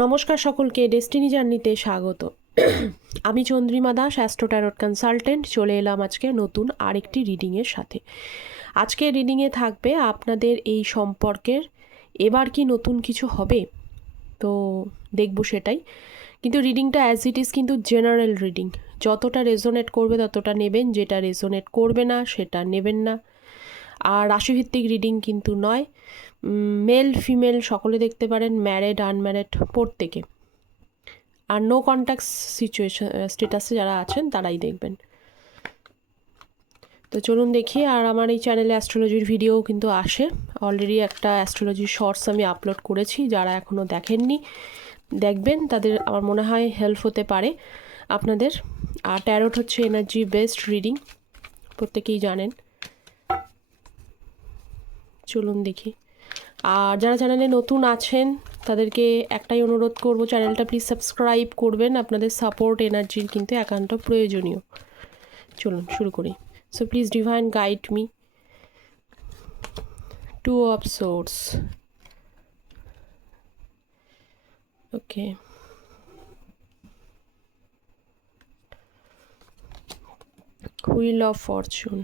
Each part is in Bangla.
নমস্কার সকলকে ডেস্টিনি জার্নিতে স্বাগত। আমি Chandrima Das astro tarot consultant চলে এলাম আজকে নতুন আরেকটি রিডিংয়ের সাথে। আজকে রিডিংয়ে থাকবে আপনাদের এই সম্পর্কের, এবার কি নতুন কিছু হবে? তো দেখব সেটাই। কিন্তু রিডিংটা অ্যাজ ইট ইজ কিন্তু জেনারেল রিডিং যতটা রেজোনেট করবে ততটা নেবেন, যেটা রেজোনেট করবে না সেটা নেবেন না। আর রাশিভিত্তিক রিডিং কিন্তু নয়। মেল ফিমেল সকলে দেখতে পারেন ম্যারেড আনম্যারেড প্রত্যেকে। আর নো কন্ট্যাক্ট সিচুয়েশন স্টেটাসে যারা আছেন তারাই দেখবেন। তো চলুন দেখি, আর আমার এই চ্যানেলে অ্যাস্ট্রোলজির ভিডিও কিন্তু আসে। অলরেডি একটা অ্যাস্ট্রোলজির শর্টস আমি আপলোড করেছি, যারা এখনও দেখেননি, দেখবেন, তাদের আমার মনে হয় হেল্প হতে পারে আপনাদের। আর ট্যারোট হচ্ছে এনার্জি বেস্ট রিডিং প্রত্যেকেই জানেন। চলুন দেখি। আর যারা চ্যানেলে নতুন আছেন, তাদেরকে একটাই অনুরোধ করব চ্যানেলটা প্লিজ সাবস্ক্রাইব করবেন। আপনাদের সাপোর্ট এনার্জির কিন্তু একান্ত প্রয়োজনীয়। চলুন শুরু করি। So please divine guide me two of swords okay wheel of fortune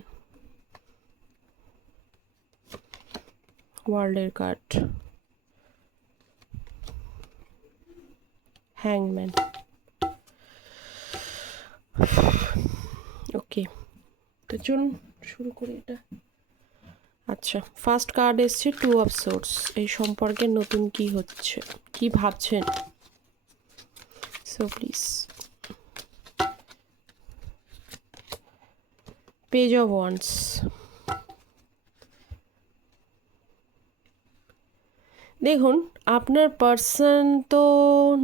ওয়ার্ল্ডের কার্ড। হ্যাংম্যান। ওকে, তো চলুন শুরু করি এটা। আচ্ছা ফার্স্ট কার্ড এসছে টু অফ সোর্স এই সম্পর্কে নতুন কি হচ্ছে? কি ভাবছেন? So please page of wands দেখুন, আপনার পার্সন তো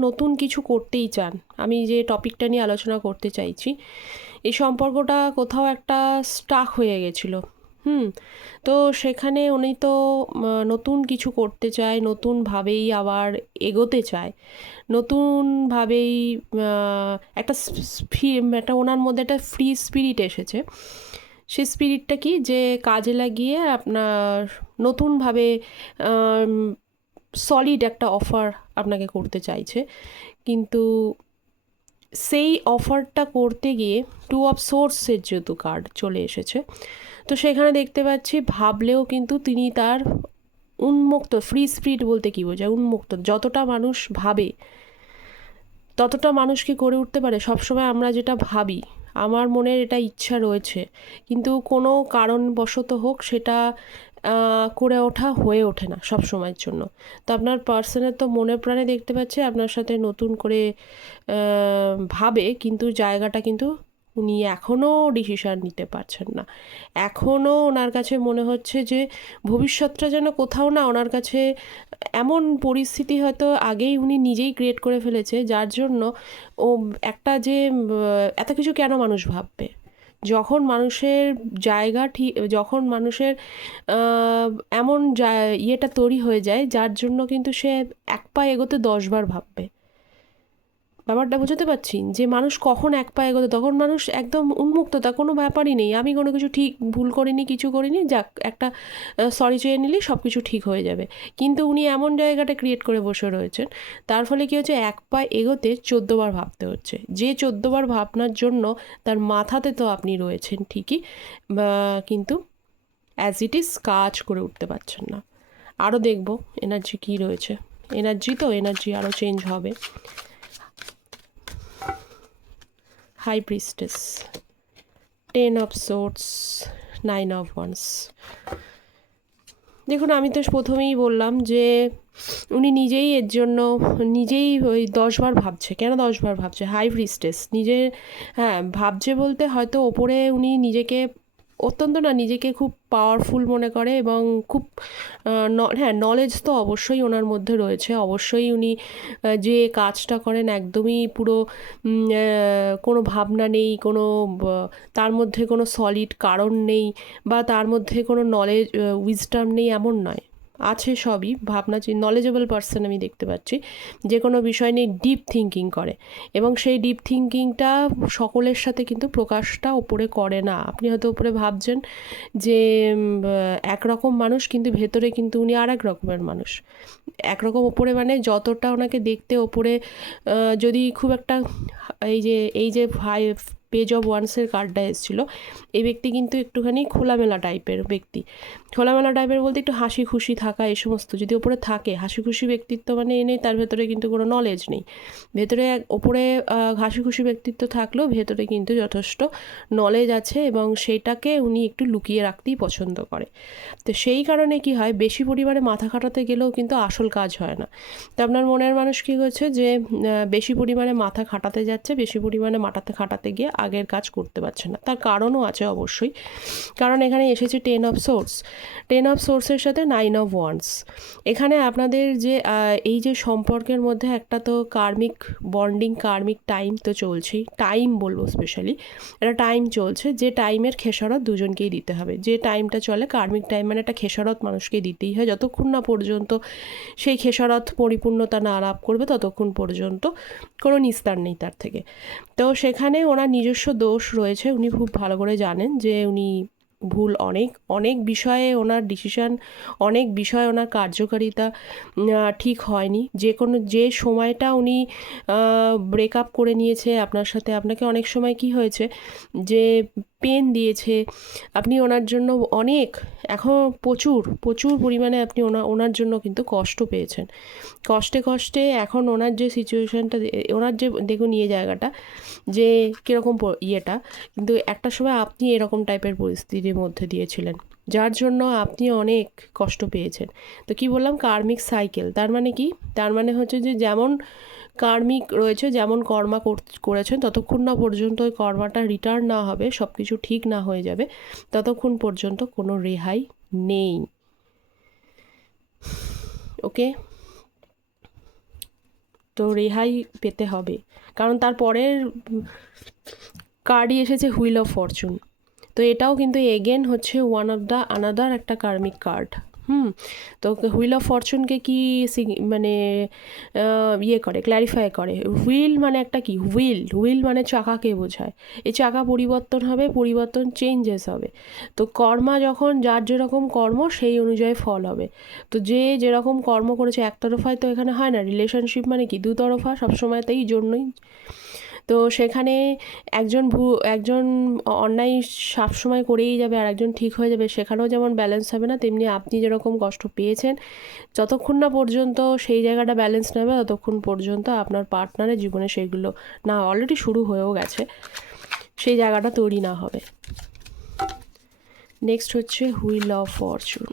নতুন কিছু করতেই চান। আমি যে টপিকটা নিয়ে আলোচনা করতে চাইছি এই সম্পর্কটা কোথাও একটা স্টাক হয়ে গেছিল। হুম, তো সেখানে উনি তো নতুন কিছু করতে চায়, নতুনভাবেই আবার এগোতে চায়। নতুনভাবেই একটা একটা ওনার মধ্যে একটা ফ্রি স্পিরিট এসেছে। সে স্পিরিটটা কি? যে কাজে লাগিয়ে আপনার নতুনভাবে সলিড একটা অফার আপনাকে করতে চাইছে। কিন্তু সেই অফারটা করতে গিয়ে টু অফ সোর্সের যেহেতু কার্ড চলে এসেছে, তো সেখানে দেখতে পাচ্ছি ভাবলেও কিন্তু তিনি তার উন্মুক্ত ফ্রি স্পিরিট বলতে কী বোঝায়? উন্মুক্ত। যতটা মানুষ ভাবে, ততটা মানুষ কি করে উঠতে পারে? সবসময় আমরা যেটা ভাবি, আমার মনের এটা ইচ্ছা রয়েছে। কিন্তু কোনো কারণবশত হোক সেটা করে ওঠা হয়ে ওঠে না সব সময়ের জন্য। তো আপনার পার্সনের তো মনে প্রাণে দেখতে পাচ্ছে, আপনার সাথে নতুন করে ভাবে, কিন্তু জায়গাটা কিন্তু উনি এখনও ডিসিশান নিতে পারছেন না। এখনও ওনার কাছে মনে হচ্ছে যে, ভবিষ্যৎটা যেন কোথাও না ওনার কাছে এমন পরিস্থিতি হয়তো আগেই উনি নিজেই ক্রিয়েট করে ফেলেছে, যার জন্য ও একটা যে এত কিছু কেন মানুষ ভাববে? যখন মানুষের জায়গা ঠিক, যখন মানুষের এমন ইয়েটা তৈরি হয়ে যায়, যার জন্য কিন্তু সে এক পা এগোতে দশবার ভাববে। ব্যাপারটা বুঝতে পারছি? যে মানুষ কখন এক পা এগোতে, তখন মানুষ একদম উন্মুক্ত, তা কোনো ব্যাপারই নেই। আমি কোনো কিছু ঠিক ভুল করিনি, কিছু করিনি, যাক, একটা সরি চেয়ে নিলেই সব কিছু ঠিক হয়ে যাবে। কিন্তু উনি এমন জায়গাটা ক্রিয়েট করে বসে রয়েছেন, তার ফলে কী হচ্ছে, এক পা এগোতে চোদ্দোবার ভাবতে হচ্ছে। যে চোদ্দোবার ভাবনার জন্য তার মাথাতে তো আপনি রয়েছেন ঠিকই কিন্তু অ্যাজ ইট ইজ কাজ করে উঠতে পারছেন না। আরও দেখব এনার্জি কী রয়েছে। এনার্জি তো এনার্জি আরও চেঞ্জ হবে। High priestess ten of swords nine of wands দেখুন, আমি তো প্রথমেই বললাম যে উনি নিজেই এর জন্য নিজেই ওই দশবার ভাবছে। কেন দশবার ভাবছে? হাই প্রিস্টেস নিজের হ্যাঁ ভাবছে বলতে হয়তো ওপরে উনি নিজেকে অত্যন্ত না নিজেকে খুব পাওয়ারফুল মনে করে এবং খুব হ্যাঁ নলেজ তো অবশ্যই ওনার মধ্যে রয়েছে। অবশ্যই উনি যে কাজটা করেন একদমই পুরো কোনো ভাবনা নেই, কোনো তার মধ্যে কোনো সলিড কারণ নেই বা তার মধ্যে কোনো নলেজ উইজডাম নেই এমন নয়। আছে সবই, ভাবনা নলেজেবল পার্সন আমি দেখতে পাচ্ছি, যে কোনো বিষয় নিয়ে ডিপ থিঙ্কিং করে। এবং সেই ডিপ থিঙ্কিংটা সকলের সাথে কিন্তু প্রকাশটা ওপরে করে না। আপনি হয়তো ওপরে ভাবছেন যে একরকম মানুষ কিন্তু ভেতরে কিন্তু উনি আর এক রকমের মানুষ। একরকম ওপরে মানে যতটা ওনাকে দেখতে ওপরে যদি খুব একটা এই যে এই যে ফাইভ পেজ অফ ওয়ান্সের কার্ডটা এসেছিল। এই ব্যক্তি কিন্তু একটুখানি খোলামেলা টাইপের ব্যক্তি। খোলামেলা টাইপের বলতে একটু হাসি খুশি থাকা, এই সমস্ত যদি ওপরে থাকে হাসি খুশি ব্যক্তিত্ব মানে এ নেই, তার ভেতরে কিন্তু কোনো নলেজ নেই। ভেতরে ওপরে হাসি খুশি ব্যক্তিত্ব থাকলেও ভেতরে কিন্তু যথেষ্ট নলেজ আছে এবং সেইটাকে উনি একটু লুকিয়ে রাখতেই পছন্দ করে। তো সেই কারণে কি হয়, বেশি পরিমাণে মাথা খাটাতে গেলেও কিন্তু আসল কাজ হয় না। তো আপনার মনের মানুষ কী করছে যে বেশি পরিমাণে মাথা খাটাতে যাচ্ছে, বেশি পরিমাণে মাথাতে খাটাতে গিয়ে আগের কাজ করতে পারছে না। তার কারণও আছে অবশ্যই। কারণ এখানে এসেছে ten of swords ten of সোর্সের সাথে নাইন অফ ওয়ান্স এখানে আপনাদের যে এই যে সম্পর্কের মধ্যে একটা তো কার্মিক বন্ডিং কার্মিক টাইম তো চলছেই। টাইম বলব স্পেশালি একটা টাইম চলছে, যে টাইমের খেসারত দুজনকেই দিতে হবে। যে টাইমটা চলে কার্মিক টাইম মানে একটা খেসারত মানুষকে দিতেই হয়। যতক্ষণ না পর্যন্ত সেই খেসারত পরিপূর্ণতা না লাভ করবে, ততক্ষণ পর্যন্ত কোনো নিস্তার নেই তার থেকে। তো সেখানে ওনার নিজস্ব দোষ রয়েছে, উনি খুব ভালো করে জানেন যে উনি ভুল অনেক অনেক বিষয়ে ওনার ডিসিশান অনেক বিষয়ে ওনার কার্যকারিতা ঠিক হয়নি। যে কোনো, যে সময়টা উনি ব্রেকআপ করে নিয়েছে আপনার সাথে, আপনাকে অনেক সময় কি হয়েছে যে পেন দিয়েছে। আপনি ওনার জন্য অনেক, এখন প্রচুর প্রচুর পরিমাণে আপনি ওনার ওনার জন্য কিন্তু কষ্ট পেয়েছেন। কষ্টে কষ্টে এখন ওনার যে সিচুয়েশানটা ওনার যে, দেখুন ইয়ে জায়গাটা, যে কীরকম ইয়েটা, কিন্তু একটা সময় আপনি এরকম টাইপের পরিস্থিতির মধ্যে দিয়েছিলেন, যার জন্য আপনি অনেক কষ্ট পেয়েছেন। তো কি বললাম? কার্মিক সাইকেল, তার মানে কি? তার মানে হচ্ছে যে যেমন কার্মিক রয়েছে, যেমন কর্মা কর- করেছেন, ততক্ষণ না পর্যন্ত ওই কর্মাটা রিটার্ন না হবে সব কিছু ঠিক না হয়ে যাবে, ততক্ষণ পর্যন্ত কোনো রেহাই নেই। ওকে? তো রেহাই পেতে হবে। কারণ তার পরের কার্ডই এসেছে হুইল অফ ফরচুন তো এটাও কিন্তু এগেন হচ্ছে ওয়ান অফ দ্য আনাদার একটা কার্মিক কার্ড হুম, তো হুইল অফ ফরচুনকে কি মানে ইয়ে করে ক্ল্যারিফাই করে? হুইল মানে একটা কি? হুইল হুইল মানে চাকাকে বোঝায়। এই চাকা পরিবর্তন হবে, পরিবর্তন চেঞ্জেস হবে। তো কর্মা যখন, যার যেরকম কর্ম, সেই অনুযায়ী ফল হবে। তো যে যেরকম কর্ম করেছে একতরফায় তো এখানে হয় না। রিলেশনশিপ মানে কি? দুতরফা সবসময়তেই জন্যই তো সেখানে একজন ভু, একজন অন্যায় সবসময় করেই যাবে আর একজন ঠিক হয়ে যাবে, সেখানেও যেমন ব্যালেন্স হবে না, তেমনি আপনি যেরকম কষ্ট পেয়েছেন, যতক্ষণ না পর্যন্ত সেই জায়গাটা ব্যালেন্স নেবে ততক্ষণ পর্যন্ত আপনার পার্টনারের জীবনে সেগুলো না অলরেডি শুরু হয়েও গেছে, সেই জায়গাটা তৈরি না হবে। নেক্সট হচ্ছে wheel of fortune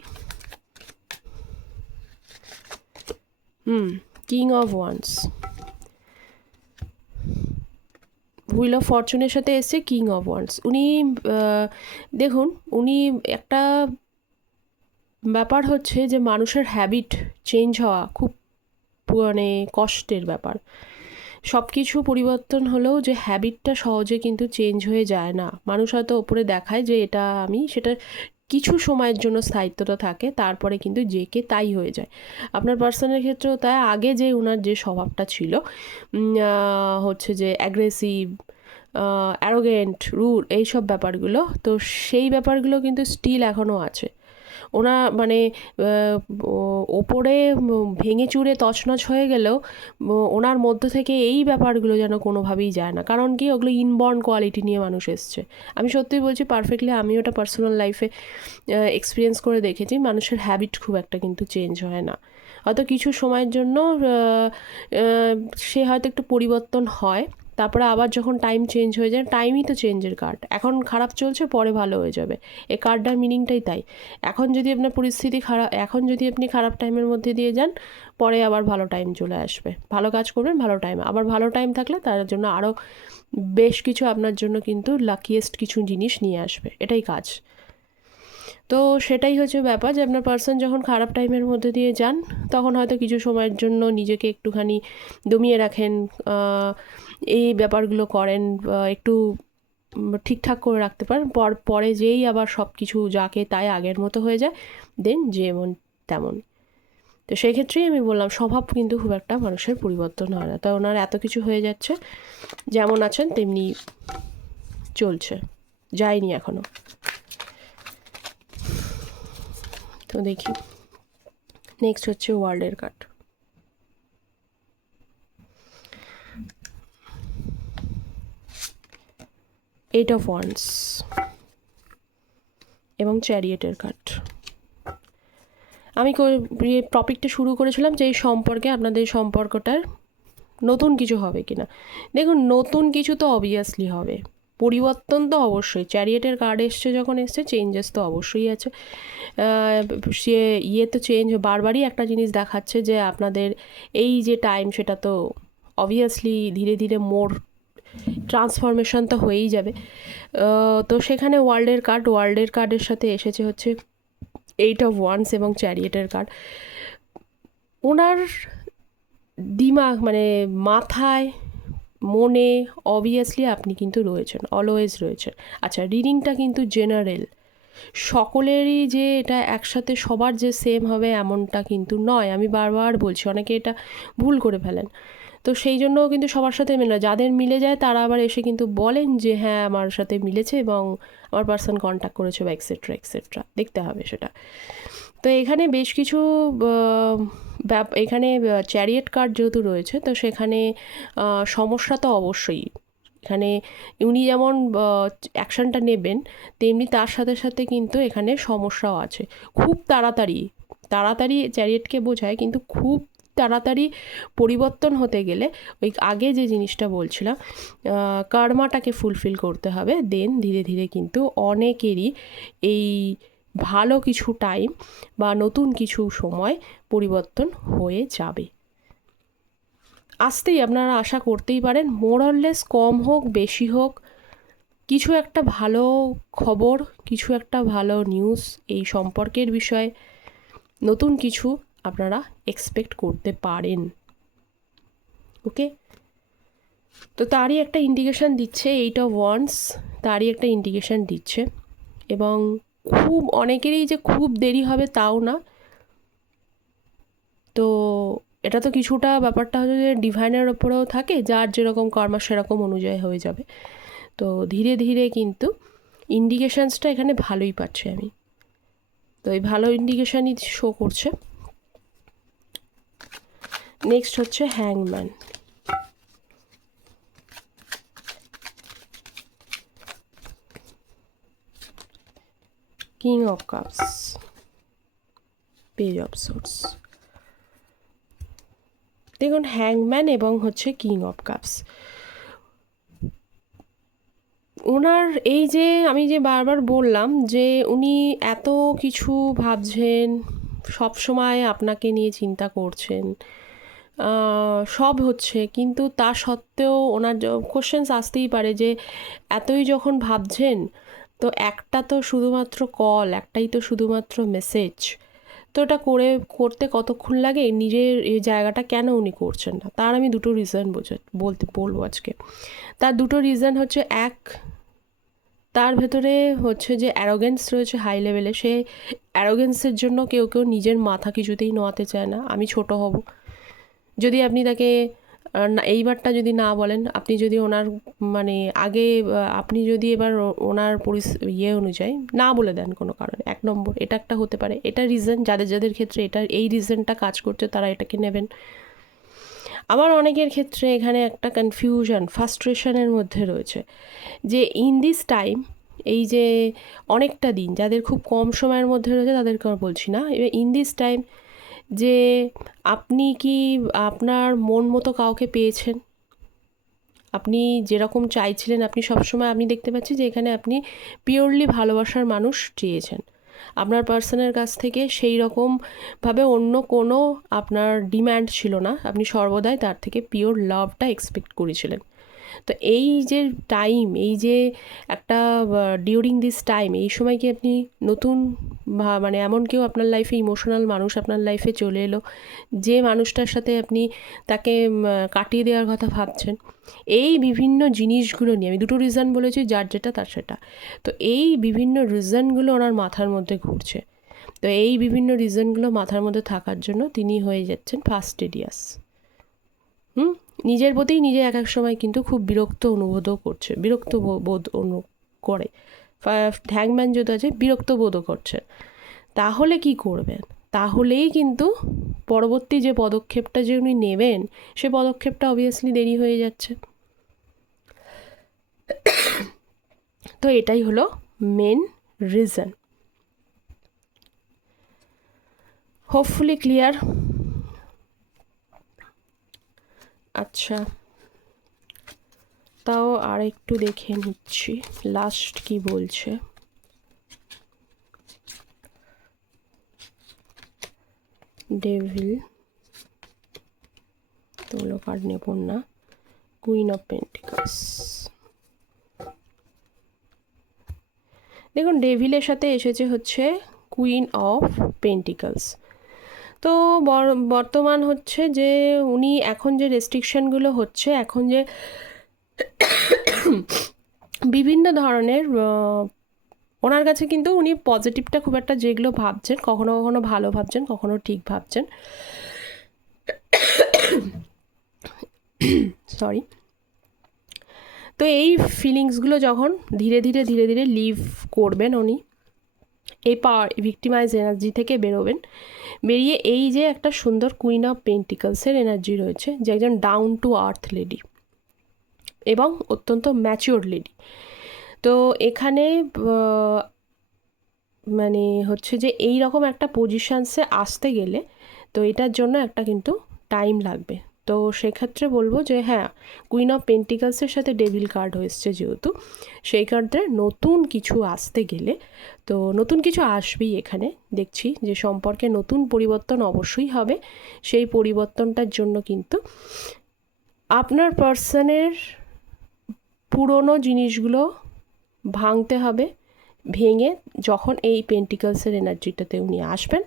hmm king of wands wheel of ফরচুনের সাথে এসছে কিং অফ ওয়ান্স উনি দেখুন, উনি একটা ব্যাপার হচ্ছে যে মানুষের হ্যাবিট চেঞ্জ হওয়া খুব মানে কষ্টের ব্যাপার। সব কিছু পরিবর্তন হলেও যে হ্যাবিটটা সহজে কিন্তু চেঞ্জ হয়ে যায় না। মানুষ হয়তো ওপরে দেখায় যে এটা আমি, সেটা কিছু সময়ের জন্য স্থায়িত্বটা থাকে, তারপরে কিন্তু যে কে তাই হয়ে যায়। আপনার পার্সনের ক্ষেত্রেও তাই। আগে যে ওনার যে স্বভাবটা ছিল হচ্ছে যে অ্যাগ্রেসিভ অ্যারোগেন্ট রুড এইসব ব্যাপারগুলো, তো সেই ব্যাপারগুলো কিন্তু স্টিল এখনও আছে। ওনা মানে ওপরে ভেঙে চুরে তছনছ হয়ে গেলেও ওনার মধ্য থেকে এই ব্যাপারগুলো যেন কোনোভাবেই যায় না। কারণ কি? ওগুলো ইনবর্ন কোয়ালিটি নিয়ে মানুষ এসছে। আমি সত্যিই বলছি পারফেক্টলি আমি ওটা পার্সোনাল লাইফে এক্সপিরিয়েন্স করে দেখেছি। মানুষের হ্যাবিট খুব একটা কিন্তু চেঞ্জ হয় না। হয়তো কিছু সময়ের জন্য সে হয়তো একটু পরিবর্তন হয়। তারপরে আবার যখন টাইম চেঞ্জ হয়ে যায় টাইমই তো চেঞ্জের কার্ড এখন খারাপ চলছে, পরে ভালো হয়ে যাবে। এই কার্ডটার মিনিংটাই তাই। এখন যদি আপনার পরিস্থিতি খারাপ, এখন যদি আপনি খারাপ টাইমের মধ্যে দিয়ে যান, পরে আবার ভালো টাইম চলে আসবে। ভালো কাজ করবেন, ভালো টাইম আবার ভালো টাইম থাকলে তার জন্য আরও বেশ কিছু আপনার জন্য কিন্তু লাকিয়েস্ট কিছু জিনিস নিয়ে আসবে। এটাই কাজ। তো সেটাই হচ্ছে ব্যাপার যে আপনার পার্সন যখন খারাপ টাইমের মধ্যে দিয়ে যান, তখন হয়তো কিছু সময়ের জন্য নিজেকে একটুখানি দমিয়ে রাখেন এই ব্যাপারগুলো করেন একটু ঠিকঠাক করে রাখতে পারেন। পর, পরে যেই আবার সব কিছু যাকে তাই আগের মতো হয়ে যায় দেন যেমন তেমন। তো সেই ক্ষেত্রেই আমি বললাম, স্বভাব কিন্তু খুব একটা মানুষের পরিবর্তন হয় না। তাই ওনার এত কিছু হয়ে যাচ্ছে, যেমন আছেন, তেমনি চলছে, যায়নি এখনও। তো দেখি। নেক্সট হচ্ছে ওয়ার্ল্ডের কার্ড এইট অফ ওয়ান্স এবং চ্যারিয়েটের কার্ড আমি টপিকটা শুরু করেছিলাম যে এই সম্পর্কে, আপনাদের সম্পর্কটার নতুন কিছু হবে কিনা। দেখুন, নতুন কিছু তো অবভিয়াসলি হবে। পরিবর্তন তো অবশ্যই। চ্যারিয়েটের কার্ড এসছে যখন এসছে চেঞ্জেস তো অবশ্যই আছে। সে ইয়ে তো চেঞ্জ বারবারই একটা জিনিস দেখাচ্ছে যে আপনাদের এই যে টাইম সেটা তো অবভিয়াসলি ধীরে ধীরে মোর ট্রান্সফরমেশন তো হয়েই যাবে। তো সেখানে ওয়ার্ল্ডের কার্ড ওয়ার্ল্ডের কার্ডের সাথে এসেছে হচ্ছে এইট অফ ওয়ান্স এবং চ্যারিয়েটের কার্ড ওনার দিমাগ মানে মাথায় মনে অবভিয়াসলি আপনি কিন্তু রয়েছেন অলওয়েজ রয়েছেন। আচ্ছা রিডিংটা কিন্তু জেনারেল সকলেরই যে এটা একসাথে সবার যে সেম হবে এমনটা কিন্তু নয়। আমি বারবার বলছি, অনেকে এটা ভুল করে ফেলেন। তো সেই জন্যও কিন্তু সবার সাথে মেলে না যাদের মিলে যায়, তারা আবার এসে কিন্তু বলেন যে হ্যাঁ আমার সাথে মিলেছে এবং আমার পার্সন কন্ট্যাক্ট করেছে বা এক্সেট্রা এক্সেট্রা দেখতে হবে সেটা। তো এখানে বেশ কিছু এখানে চ্যারিয়েট কার্ড যেহেতু রয়েছে, তো সেখানে সমস্যা তো অবশ্যই। এখানে উনি যেমন অ্যাকশানটা নেবেন, তেমনি তার সাথে সাথে কিন্তু এখানে সমস্যাও আছে। খুব তাড়াতাড়ি তাড়াতাড়ি চ্যারিয়েটকে বোঝায়, কিন্তু খুব তাড়াতাড়ি পরিবর্তন হতে গেলে, ওই আগে যে জিনিসটা বলছিলাম কার্মাটাকে ফুলফিল করতে হবে। দেন ধীরে ধীরে কিন্তু অনেকেরই এই ভালো কিছু টাইম বা নতুন কিছু সময় পরিবর্তন হয়ে যাবে। আসতেই আপনারা আশা করতেই পারেন মোরললেস কম হোক, বেশি হোক, কিছু একটা ভালো খবর, কিছু একটা ভালো নিউজ এই সম্পর্কের বিষয়ে নতুন কিছু আপনারা এক্সপেক্ট করতে পারেন। ওকে তো তারই একটা ইন্ডিকেশান দিচ্ছে এইট অফ ওয়ান্স তারই একটা ইন্ডিকেশান দিচ্ছে এবং খুব, অনেকেরই যে খুব দেরি হবে তাও না। তো এটা তো কিছুটা ব্যাপারটা হচ্ছে যে ডিভাইনের ওপরেও থাকে, যার যেরকম কর্মা সেরকম অনুযায়ী হয়ে যাবে। তো ধীরে ধীরে কিন্তু ইন্ডিকেশানসটা এখানে ভালোই পাচ্ছি আমি। তো এই ভালো ইন্ডিকেশানই শো করছে। নেক্সট হচ্ছে হ্যাংম্যান king of cups page of swords দেখুন হ্যাংম্যান এবং হচ্ছে কিং অফ কাপস ওনার এই যে আমি যে বারবার বললাম যে উনি এত কিছু ভাবছেন, সব সময় আপনাকে নিয়ে চিন্তা করছেন সব হচ্ছে, কিন্তু তা সত্ত্বেও ওনার কোশ্চেন্স আসতেই পারে যে এতই যখন ভাবছেন তো একটা তো শুধুমাত্র কল একটাই তো শুধুমাত্র মেসেজ তো এটা করে, করতে কতক্ষণ লাগে? নিজের এই জায়গাটা কেন উনি করছেন না? তার আমি দুটো রিজন বোঝা, বলতে, বলব আজকে। তার দুটো রিজন হচ্ছে, এক, তার ভেতরে হচ্ছে যে অ্যারোগেন্স রয়েছে হাই লেভেলে সে অ্যারোগেন্সের জন্য কেউ কেউ নিজের মাথা কিছুতেই নোয়াতে চায় না। আমি ছোট হব। যদি আপনি তাকে এইবারটা যদি না বলেন, আপনি যদি ওনার মানে আগে আপনি যদি এবার ওনার পরিস ইয়ে অনুযায়ী না বলে দেন কোনো কারণে, এক নম্বর, এটা একটা হতে পারে। এটা রিজন যাদের যাদের ক্ষেত্রে এটা, এই রিজনটা কাজ করছে, তারা এটাকে নেবেন। আবার অনেকের ক্ষেত্রে এখানে একটা কনফিউশন ফাস্ট্রেশনের মধ্যে রয়েছে যে ইন দিস টাইম এই যে অনেকটা দিন, যাদের খুব কম সময়ের মধ্যে রয়েছে, তাদেরকে বলছি না। এবার ইন দিস টাইম যে আপনি কি আপনার মন মতো কাউকে পেয়েছেন? আপনি যেরকম চাইছিলেন, আপনি সবসময় আমি দেখতে পাচ্ছি যে এখানে আপনি পিওরলি ভালোবাসার মানুষ চেয়েছেন। আপনার পার্সনের কাছ থেকে সেই রকমভাবে অন্য কোনো আপনার ডিম্যান্ড ছিল না। আপনি সর্বদাই তার থেকে পিওর লাভটা এক্সপেক্ট করেছিলেন। তো এই যে টাইম এই যে একটা ডিউরিং দিস টাইম এই সময় কি আপনি নতুন মানে এমন কেউ আপনার লাইফে ইমোশনাল মানুষ আপনার লাইফে চলে এলো, যে মানুষটার সাথে আপনি তাকে কাটিয়ে দেওয়ার কথা ভাবছেন? এই বিভিন্ন জিনিসগুলো নিয়ে, আমি দুটো রিজন বলেছি, যার যেটা তার সেটা। তো এই বিভিন্ন রিজনগুলো ওনার মাথার মধ্যে ঘুরছে। তো এই বিভিন্ন রিজনগুলো মাথার মধ্যে থাকার জন্য তিনি হয়ে যাচ্ছেন ফাস্টেডিয়াস হুম? নিজের প্রতিই নিজে এক এক সময় কিন্তু খুব বিরক্ত অনুবোধও করছে, বিরক্ত বোধ অনু, করে। হ্যাংম্যান যদি আছে বিরক্ত বোধও করছে। তাহলে কি করবেন? তাহলেই কিন্তু পরবর্তী যে পদক্ষেপটা যে উনি নেবেন, সে পদক্ষেপটা অবভিয়াসলি দেরি হয়ে যাচ্ছে। তো এটাই হলো মেন রিজন হোপফুলি ক্লিয়ার আচ্ছা। তাও আর একটু দেখে নিচ্ছি। লাস্ট কি বলছে? ডেভিল তোলো কার্ড নেব না। কুইন অফ পেন্টিকাস দেখুন ডেভিলের সাথে এসেছে হচ্ছে কুইন অফ পেন্টিকালস তো বর- বর্তমান হচ্ছে যে উনি এখন যে রেস্ট্রিকশনগুলো হচ্ছে, এখন যে বিভিন্ন ধরনের ওনার কাছে কিন্তু উনি পজিটিভটা খুব একটা যেগুলো ভাবছেন, কখনো কখনো ভালো ভাবছেন, কখনো ঠিক ভাবছেন। সরি তো এই ফিলিংসগুলো যখন ধীরে ধীরে ধীরে ধীরে লিভ করবেন উনি এই পাওয়ার ভিক্টিমাইজ এনার্জি থেকে বেরোবেন। বেরিয়ে এই যে একটা সুন্দর কুইন অফ পেন্টিকলসের এনার্জি রয়েছে, যে একজন ডাউন টু আর্থ লেডি এবং অত্যন্ত ম্যাচিওর লেডি তো এখানে মানে হচ্ছে যে এই রকম একটা পজিশানসে আসতে গেলে, তো এটার জন্য একটা কিন্তু টাইম লাগবে। তো সেক্ষেত্রে বলব যে হ্যাঁ কুইন অফ পেন্টিকালসের সাথে ডেভিল কার্ড হয়েছে যেহেতু, সেই কার্ডে নতুন কিছু আসতে গেলে, তো নতুন কিছু আসবেই এখানে, দেখছি যে সম্পর্কে নতুন পরিবর্তন অবশ্যই হবে, সেই পরিবর্তনটার জন্য কিন্তু আপনার পার্সনের পুরনো জিনিসগুলো ভাঙতে হবে, ভেঙে যখন এই পেন্টিকালসের এনার্জিটাতে উনি আসবেন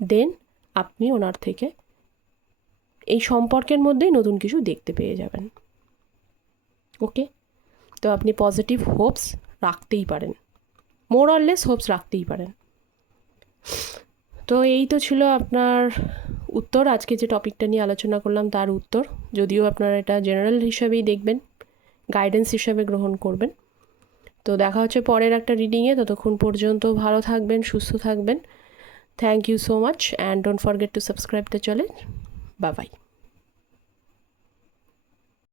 দেন আপনি ওনার থেকে এই সম্পর্কের মধ্যেই নতুন কিছু দেখতে পেয়ে যাবেন। ওকে তো আপনি পজিটিভ হোপস রাখতেই পারেন। মোর অরলেস হোপস রাখতেই পারেন। তো এই তো ছিল আপনার উত্তর। আজকে যে টপিকটা নিয়ে আলোচনা করলাম তার উত্তর। যদিও আপনারা এটা জেনারেল হিসাবেই দেখবেন গাইডেন্স হিসাবে গ্রহণ করবেন। তো দেখা হচ্ছে পরের একটা রিডিংয়ে ততক্ষণ পর্যন্ত ভালো থাকবেন, সুস্থ থাকবেন। Thank you so much and don't forget to subscribe the channel Bye bye.